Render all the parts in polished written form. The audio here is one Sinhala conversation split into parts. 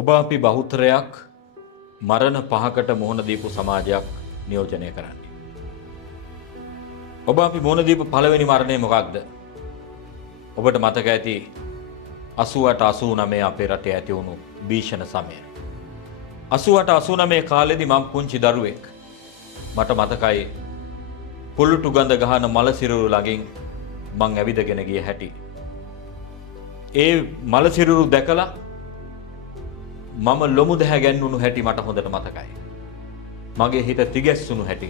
ඔබ අපි බහුතරයක් මරණ පහකට මුහුණ දීපු සමාජයක් නියෝජනය කරන්නේ. ඔබ අපි මුහුණ දීපු පළවෙනි මරණය මොකක්ද? ඔබට මතක ඇති 88 89 අපේ රටේ ඇති වුණු භීෂණ සමය. 88 89 කාලෙදී මම පුංචි දරුවෙක්. මට මතකයි පුල්ලුටු ගඳ ගහන මල සිරුරු ළඟින් මං ඇවිදගෙන ගිය හැටි. ඒ මල සිරුරු දැකලා මම ලොමු දැහැ ගැන්වුණු හැටි මට හොඳට මතකයි. මගේ හිත තිගැස්සුණු හැටි.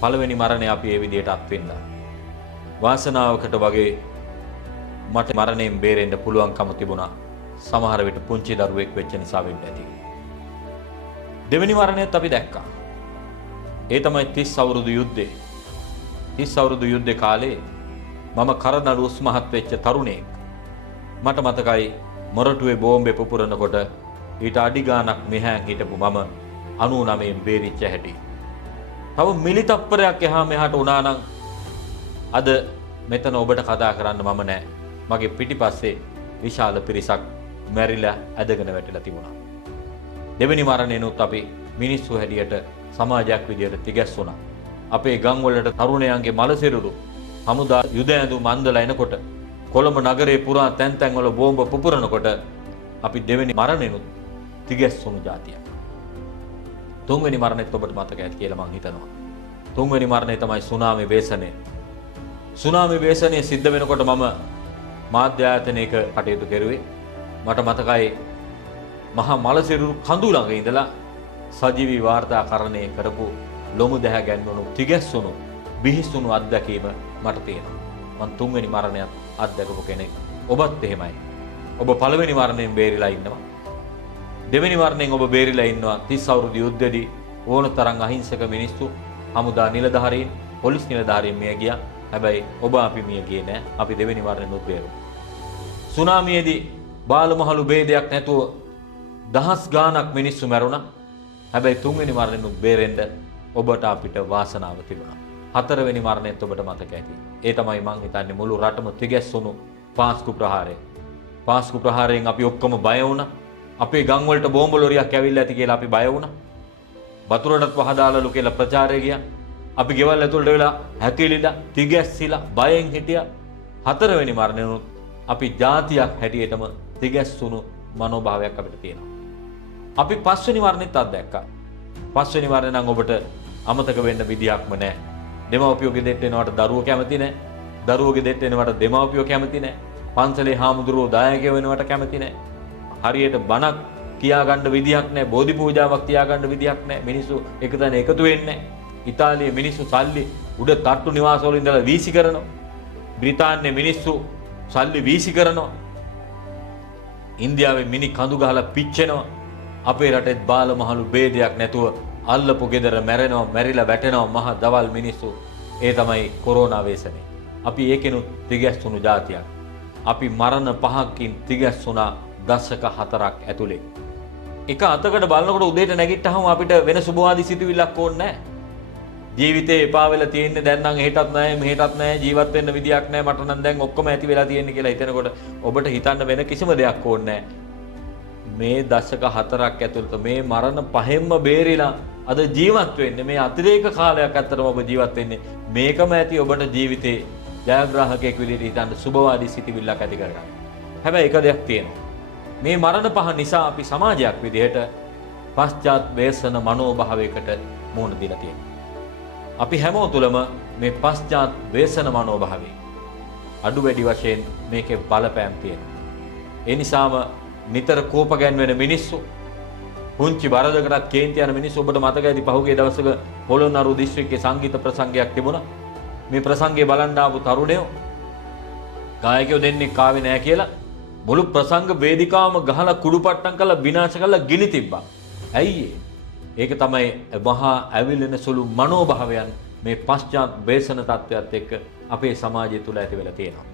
පළවෙනි මරණය අපි ඒ විදිහට අත්විඳා. වාසනාවකට වගේ මට මරණයෙන් බේරෙන්න පුළුවන්කම තිබුණා. සමහර විට පුංචි දරුවෙක් වෙච්ච නිසා වෙන්න ඇති. දෙවෙනි මරණයත් අපි දැක්කා. ඒ තමයි 30 අවුරුදු යුද්ධේ. 30 අවුරුදු යුද්ධේ කාලේ මම කරනළු උස්මහත් වෙච්ච තරුණයෙක්. මට මතකයි මොරටුවේ බෝම්බේ පුපුරනකොට ඊට අඩි ගාණක් මෙහාන් හිටපු මම 99න් බේරිච්ච හැටි. තව මිලි තප්පරයක් එහා මෙහාට වුණා නම් අද මෙතන ඔබට කතා කරන්න මම නැහැ. මගේ පිටිපස්සේ විශාල පිරිසක් මැරිලා ඇදගෙන වැටිලා තිබුණා. දෙවෙනි මරණයනොත් අපි මිනිස්සු හැටියට සමාජයක් විදියට තිගැස්සුණා. අපේ ගම් වලට තරුණයන්ගේ මලසිරුරු හමුදා යුද ඇඳුම් අන්දලා එනකොට කොළඹ නගරේ පුරා තැන් තැන් වල බෝම්බ පුපුරනකොට අපි දෙවෙනි මරණයනොත් තිගැස්සුණු જાතියක්. තුන්වෙනි මරණයත් ඔබට මතක ඇති කියලා මං හිතනවා. තුන්වෙනි මරණය තමයි සුනාමි වේසනය. සුනාමි වේසනය සිද්ධ වෙනකොට මම මාධ්‍ය ආයතනයක කටයුතු කෙරුවේ. මට මතකයි මහා මලසිරුරු කඳු ළඟ ඉඳලා සජීවී වාර්තාකරණය කරපු ලොමු දැහැ ගැන්වුණු තිගැස්සුණු බිහිසුණු අත්දැකීම මට තියෙනවා. මං තුන්වෙනි මරණයත් අත්දැකපු කෙනෙක්. ඔබත් එහෙමයි. ඔබ පළවෙනි මරණයෙන් බේරිලා ඉන්නවා. දෙවෙනි මරණයෙන් ඔබ බේරිලා ඉන්නවා 30 අවුරුදු යුද්ධෙදී ඕන තරම් අහිංසක මිනිස්සු, හමුදා නිලධාරීන්, පොලිස් නිලධාරීන් මිය ගියා. හැබැයි ඔබ අපි මිය ගියේ නෑ. අපි දෙවෙනි මරණයෙන් බේරුණා. සුනාමියේදී බාලමහලු ભેදයක් නැතුව දහස් ගාණක් මිනිස්සු මැරුණා. හැබැයි තුන්වෙනි මරණයෙන් බේරෙන්න ඔබට අපිට වාසනාව තිබුණා. හතරවෙනි මරණයත් ඔබට මතක ඇති. ඒ තමයි මං හිතන්නේ මුළු රටම තිගැස්සුණු පාස්කු ප්‍රහාරය. පාස්කු ප්‍රහාරයෙන් අපි ඔක්කොම බය වුණා. අපේ ගම් වලට බෝම්බ ලොරියක් ඇවිල්ලා ඇති කියලා අපි බය වුණා. වතුරටත් වහදාලලු කියලා ප්‍රචාරය ගියා. අපි ගෙවල් ඇතුළට වෙලා හැකිලිලා තිගැස්සිලා බයෙන් හිටියා. හතරවෙනි මරණයනොත් අපි ජාතියක් හැටියටම තිගැස්සුණු මනෝභාවයක් අපිට තියෙනවා. අපි පස්වෙනි මරණෙත් අත්දැක්කා. පස්වෙනි මරණය නම් ඔබට අමතක වෙන්න විදියක්ම නැහැ. දෙමව්පියෝගේ දෙට එනවට දරුවෝ කැමති නැහැ. දරුවෝගේ දෙට එනවට දෙමව්පියෝ කැමති නැහැ. පන්සලේ හාමුදුරුවෝ දායකයෝ වෙනවට කැමති නැහැ. හරියට බණක් කියාගන්න විදියක් නැහැ. බෝධි පූජාවක් තියාගන්න විදියක් නැහැ. මිනිස්සු එකතැන එකතු වෙන්නේ නැහැ. ඉතාලියේ මිනිස්සු සල්ලි උඩ තට්ටු නිවාසවල ඉඳලා වීසි කරනවා. බ්‍රිතාන්‍යයේ මිනිස්සු සල්ලි වීසි කරනවා. ඉන්දියාවේ මිනි කඳු ගහලා පිච්චෙනවා. අපේ රටේ බාලමහලු ભેදයක් නැතුව අල්ලපු ගෙදර මැරෙනවා, මැරිලා වැටෙනවා මහ දවල් මිනිස්සු. ඒ තමයි කොරෝනා වේසනේ. අපි ඒකෙනුත් තිගැස්සුණු જાතියක්. අපි මරණ පහකින් තිගැස්සුණා දශක 4ක් ඇතුලේ. එක අතකට බලනකොට උදේට නැගිට්ටහම අපිට වෙන සුබවාදී සිතුවිල්ලක් ඕනේ නැහැ. ජීවිතේ එපා වෙලා තියෙන්නේ දැන් නම් එහෙටත් නැහැ මෙහෙටත් නැහැ ජීවත් වෙන්න විදියක් නැහැ මට නම් දැන් ඔක්කොම ඇති වෙලා තියෙන්නේ කියලා හිතනකොට ඔබට හිතන්න වෙන කිසිම දෙයක් ඕනේ නැහැ. මේ දශක 4ක් ඇතුළත මේ මරණ පහෙන්ම බේරිලා අද ජීවත් වෙන්නේ මේ අතිරේක කාලයක් ඇත්තටම ඔබ ජීවත් වෙන්නේ මේකම ඇති ඔබට ජීවිතේ ජයග්‍රාහකයෙක් විදිහට හිතන්න සුබවාදී සිතුවිල්ලක් ඇති කරගන්න. හැබැයි එක දෙයක් තියෙනවා. මේ මරණ පහ නිසා අපි සමාජයක් විදිහට පශ්චාත් වේසන මනෝභාවයකට මුහුණ දීලා තියෙනවා. අපි හැමෝම තුළම මේ පශ්චාත් වේසන මනෝභාවය අඩු වැඩි වශයෙන් මේකේ බලපෑම් තියෙනවා. ඒ නිසාම නිතර කෝප ගැන්වෙන මිනිස්සු, පුංචි වරදකටත් කේන්ති යන මිනිස්සු ඔබට මතක ඇති පහුගිය දවසක පොළොන්නරුව දිස්ත්‍රික්කයේ සංගීත ප්‍රසංගයක් තිබුණා. මේ ප්‍රසංගය බලන්න ආපු තරුණයෝ ගායකයෝ දෙන්නෙක් ආවේ නැහැ කියලා මුළු ප්‍රසංග වේදිකාවම ගහලා කුඩුපට්ටම් කරලා විනාශ කරලා ගිනි තිබ්බා. ඇයි ඒක තමයි මහා ඇවිලෙන සුළු මනෝභාවයන් මේ පශ්චාත් වේසන තත්ත්වයට එක්ක අපේ සමාජය තුළ ඇති වෙලා තියෙනවා.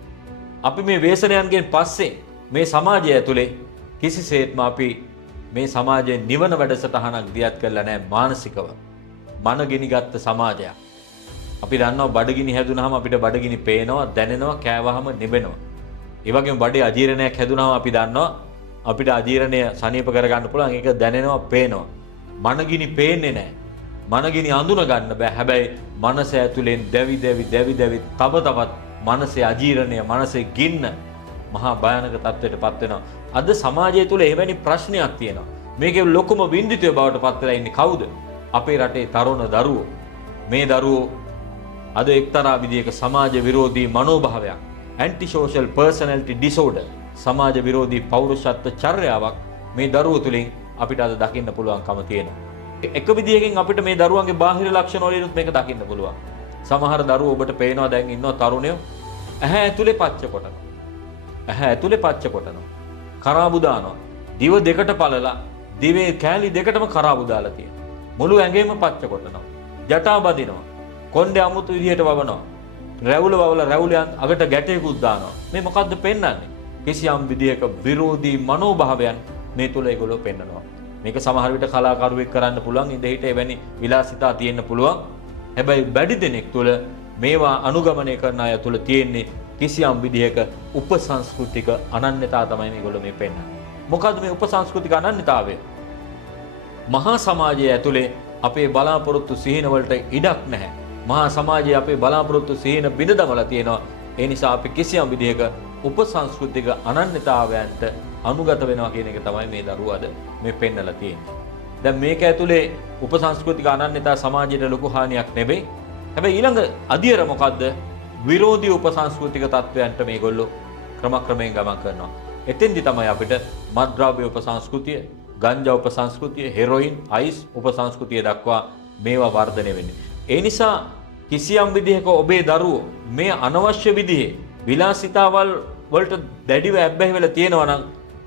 අපි මේ වේසනයන්ගෙන් පස්සේ මේ සමාජය ඇතුලේ කිසිසේත්ම අපි මේ සමාජයේ නිවන වැඩසටහනක් දියත් කරලා නැහැ මානසිකව. මනගිනි ගත්ත සමාජයක්. අපි දන්නවා බඩගිනි හැදුනහම අපිට බඩගිනි පේනවා, දැනෙනවා, කෑවහම නිවෙනවා. ඒ වගේම බඩේ අජීර්ණයක් හැදුනහම අපි දන්නවා අපිට අජීර්ණය සනීප කරගන්න පුළුවන්. ඒක දැනෙනවා, පේනවා. මනගිනි පේන්නේ නැහැ. මනගිනි අඳුන ගන්න බෑ. හැබැයි මනස ඇතුලෙන් දැවි තවත් මනසේ අජීර්ණය, මනසේ ගින්න මහා භයානක තත්ත්වයටපත් වෙනවා. අද සමාජය තුල එවැනි ප්‍රශ්නයක් තියෙනවා. මේකේ ලොකුම වින්දිතය බවට පත් වෙලා ඉන්නේ කවුද? අපේ රටේ තරුණ දරුවෝ. මේ දරුවෝ අද එක්තරා විදියක සමාජ විරෝධී මනෝභාවයක්, ඇන්ටි සෝෂල් පර්සනැලිටි ඩිසෝඩර්, සමාජ විරෝධී පෞරුෂත්ව චර්යාවක් මේ දරුවෝ තුලින් අපිට අද දකින්න පුළුවන්කම තියෙනවා. එක විදියකින් අපිට මේ දරුවන්ගේ බාහිර ලක්ෂණ වලිනුත් මේක දකින්න පුළුවන්. සමහර දරුවෝ ඔබට පේනවා දැන් ඉන්නවා තරුණයෝ ඇහැ ඇතුලේ පච්ච කොටනවා. ඇහැ ඇතුලේ පච්ච කොටනවා. කරාබු දානවා. දිව දෙකට පළලා දිවේ කෑලි දෙකටම කරාබු දාලා තියෙනවා. මුළු ඇඟේම පච්ච කොටනවා. ජටා බදිනවා. කොණ්ඩේ අමුතු විදියට වවනවා. රැවුල වවලා රැවුලයන් අගට ගැටේකුත් දානවා. මේ මොකද්ද පෙන්වන්නේ? කිසියම් විදියක විරෝධී මනෝභාවයන් මේ තුල ඒගොල්ලෝ පෙන්වනවා. මේක සමහර විට කලාකරුවෙක් කරන්න පුළුවන්, ඉඳහිට එවැනි විලාසිතා තියෙන්න පුළුවන්. හැබැයි වැඩි දෙනෙක් තුල මේවා අනුගමනය කරන අය තුල තියෙන්නේ කිසියම් විදියක උපසංස්කෘතික අනන්‍යතාව තමයි මේගොල්ලෝ මේ පෙන්වන්නේ. මොකද්ද මේ උපසංස්කෘතික අනන්‍යතාවය? මහා සමාජය ඇතුලේ අපේ බලාපොරොත්තු සිහින වලට ඉඩක් නැහැ. මහා සමාජයේ අපේ බලාපොරොත්තු සිහින බිඳ දමලා තියෙනවා. ඒ නිසා අපි කිසියම් විදියක උපසංස්කෘතික අනන්‍යතාවයන්ට අනුගත වෙනවා කියන එක තමයි මේ දරුවා අද මේ පෙන්නලා තියෙන්නේ. දැන් මේක ඇතුලේ උපසංස්කෘතික අනන්‍යතාව සමාජයට ලොකු හානියක් නෙවෙයි. හැබැයි ඊළඟ අධියර මොකද්ද? විරෝධී උපසංස්කෘතික තත්වයන්ට මේගොල්ලෝ ක්‍රමක්‍රමයෙන් ගමන් කරනවා. එතෙන්දි තමයි අපිට මත්ද්‍රව්‍ය උපසංස්කෘතිය, ගංජා උපසංස්කෘතිය, හෙරොයින්, අයිස් උපසංස්කෘතිය දක්වා මේවා වර්ධනය වෙන්නේ. ඒ නිසා කිසියම් විදිහක ඔබේ දරුවෝ මේ අනවශ්‍ය විදිහේ විලාසිතාවල් වලට දැඩිව ඇබ්බැහි වෙලා තියෙනවා නම්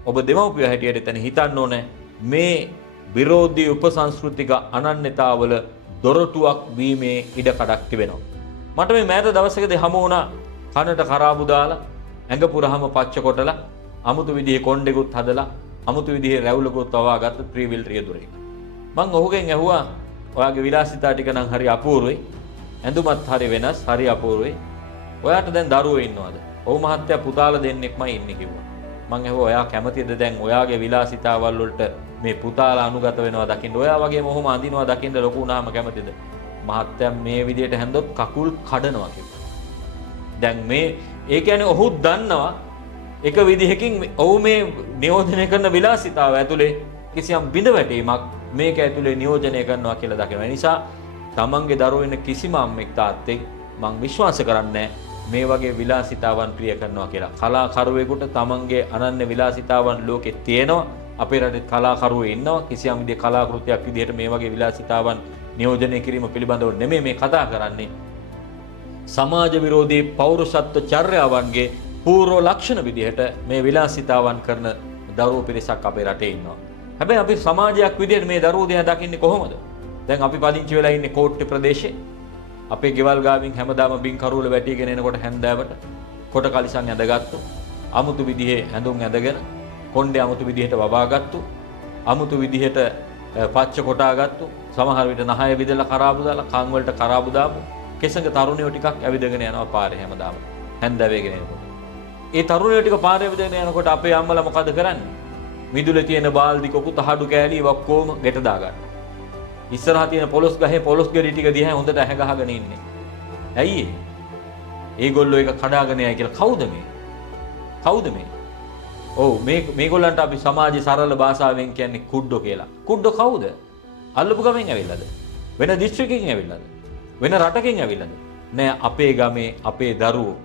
ඔබ දෙමව්පිය හැටියට එතන හිතන්න ඕනේ මේ විරෝධී උපසංස්කෘතික අනන්‍යතාවල දොරටුවක් වීමේ ඉඩ කඩක් තිබෙනවා. මට මේ මෑත දවසකදී හමු වුණා කනට කරාබු දාලා ඇඟ පුරාම පච්ච කොටලා අමුතු විදිහේ කොණ්ඩෙකුත් හදලා අමුතු විදිහේ රැවුලකුත් වවාගත්ත ත්‍රිවිල් රියදුරෙක්. මං ඔහුගෙන් ඇහුවා ඔයාගේ විලාසිතා ටික නම් හරි අපූර්වයි. ඇඳුමත් හරි වෙනස්, හරි අපූර්වයි. ඔයාට දැන් දරුවෝ ඉන්නවද? ඔව් මහත්තයා පුතාලා දෙන්නෙක්මයි ඉන්නේ කිව්වා. මං ඇහුවා ඔයා කැමතිද දැන් ඔයාගේ විලාසිතාවල් වලට මේ පුතාලා අනුගත වෙනවා දකින්න? ඔයා වගේම ඔහොම අඳිනවා දකින්න ලොකු වුණාම කැමතිද? මහත්තයා මේ විදිහට හැන්දොත් කකුල් කඩනවා කිව්වා. දැන් මේ ඒ කියන්නේ ඔහු දන්නවා එක විදිහකින් ඔහු මේ නියෝජනය කරන විලාසිතාව ඇතුලේ කිසියම් බිඳවැටීමක් මේක ඇතුලේ නියෝජනය කරනවා කියලා දකිනවා. ඒ නිසා තමන්ගේ දරුවෝ වෙන කිසිම අම්මෙක් තාත්තෙක් මං විශ්වාස කරන්නේ මේ වගේ විලාසිතාවන් ප්‍රිය කරනවා කියලා. කලාකරුවෙකුට තමන්ගේ අනන්‍ය විලාසිතාවන් ලෝකේ තියෙනවා. අපේ රටේ කලාකරුවෝ ඉන්නවා. කිසියම් විදිහේ කලාකෘතියක් විදිහට මේ වගේ විලාසිතාවන් නියෝජනය කිරීම පිළිබඳව නෙමෙයි මේ කතා කරන්නේ. සමාජ විරෝධී පෞරුෂත්ව චර්යාවන්ගේ පූර්ව ලක්ෂණ විදිහට මේ විලාසිතාවන් කරන දරුවෝ පිරිසක් අපේ රටේ ඉන්නවා. හැබැයි අපි සමාජයක් විදිහට මේ දරුවෝ දිහා දකින්නේ කොහොමද? දැන් අපි පදිංචි වෙලා ඉන්නේ කෝට්ටේ ප්‍රදේශයේ. අපේ ගෙවල් ගාවින් හැමදාම බින් කරුවල වැටිගෙන එනකොට හැන්දෑවට කොට කලිසම් ඇඳගත්තු, අමුතු විදිහේ ඇඳුම් ඇඳගෙන, කොණ්ඩේ අමුතු විදිහට වවාගත්තු, අමුතු විදිහට පච්ච කොටාගත්තු, සමහර විට නහය විදලා කරාබු දාලා, කන් වලට කරාබු දාපු කෙසඟ තරුණයෝ ටිකක් ඇවිදගෙන යනවා පාරේ හැමදාම හැන්දෑවේගෙන එනකොට. ඒ තරුණයෝ ටික පාරේ ඇවිදගෙන යනකොට අපේ අම්මලා මොකද කරන්නේ? මිදුලේ තියෙන බාල්දි කොකු තහඩු කෑලි ඔක්කොම ගෙට දාගන්න. ඉස්සරහා තියෙන පොලොස් ගහේ පොලොස් ගෙඩි ටික දිහා හොඳට ඇහැ ගහගෙන ඉන්නේ. ඇයි ඒ? ඒගොල්ලෝ ඒක කඩාගෙන යයි කියලා කවුද මේ? කවුද මේ? ඔව් මේගොල්ලන්ට අපි සමාජයේ සරල භාෂාවෙන් කියන්නේ කුඩ්ඩෝ කියලා. කුඩ්ඩෝ කවුද? අල්ලපු ගමෙන් ඇවිල්ලාද? වෙන දිස්ත්‍රික්කකින් ඇවිල්ලාද? වෙන රටකින් ඇවිල්ලාද? නෑ, අපේ ගමේ අපේ දරුවෝ.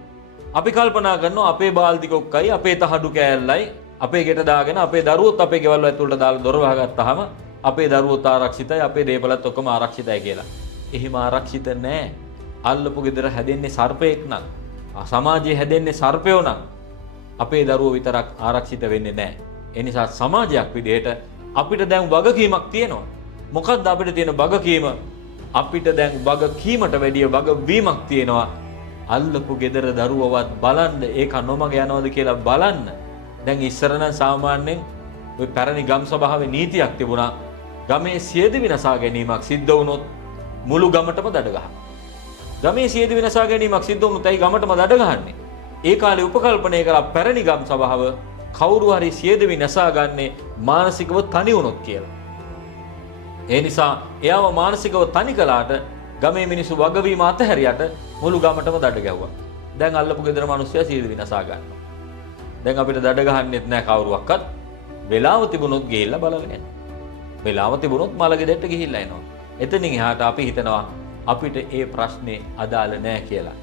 අපි කල්පනා කරනවා අපේ බාල්දි කොක්කයි අපේ තහඩු කෑල්ලයි අපේ ගෙට දාගෙන අපේ දරුවොත් අපේ ගෙවල් ඇතුළට දාලා දොර වහගත්තාම අපේ දරුවොත් ආරක්ෂිතයි, අපේ දේපලත් ඔක්කොම ආරක්ෂිතයි කියලා. එහෙම ආරක්ෂිත නෑ. අල්ලපු ගෙදර හැදෙන්නේ සර්පයෙක් නම්, සමාජයේ හැදෙන්නේ සර්පයෝ නම් අපේ දරුවෝ විතරක් ආරක්ෂිත වෙන්නේ නෑ. ඒ නිසා සමාජයක් විදිහට අපිට දැන් වගකීමක් තියෙනවා. මොකක්ද අපිට තියෙන වගකීම? අපිට දැන් වගකීමට වැඩිය වගවීමක් තියෙනවා. අල්ලපු ගෙදර දරුවවත් බලන්න, ඒක නොමග යනවද කියලා බලන්න. දැන් ඉස්සර නම් සාමාන්‍යයෙන් ওই පැරණි ගම් සභාවේ නීතියක් තිබුණා. ගමේ සියදි විනාශා ගැනීමක් සිද්ධ වුණොත් මුළු ගමටම දඩ ගහනවා. ගමේ සියදි විනාශා ගැනීමක් සිද්ධ වුණොත් ඇයි ගමටම දඩ ගහන්නේ? ඒ කාලේ උපකල්පනය කරලා පැරණි ගම් සභාව කවුරු හරි සියදිවි නැසා ගන්නේ මානසිකව තනි වුණොත් කියලා. ඒ නිසා එයාව මානසිකව තනි කළාට ගමේ මිනිස්සු වගවීම අතහැරියට මුළු ගමටම දඩ ගැහුවා. දැන් අල්ලපු ගෙදර මිනිස්සයා සියදිවි නැසා ගන්නවා. දැන් අපිට දඩ ගහන්නෙත් නැහැ කවුරුවක්වත්. වෙලාව තිබුණොත් ගිහිල්ලා බලලා යන්න. වෙලාව තිබුණොත් මලගෙදරට ගිහිල්ලා එනවා. එතනින් එහාට අපි හිතනවා අපිට ඒ ප්‍රශ්නේ අදාළ නැහැ කියලා.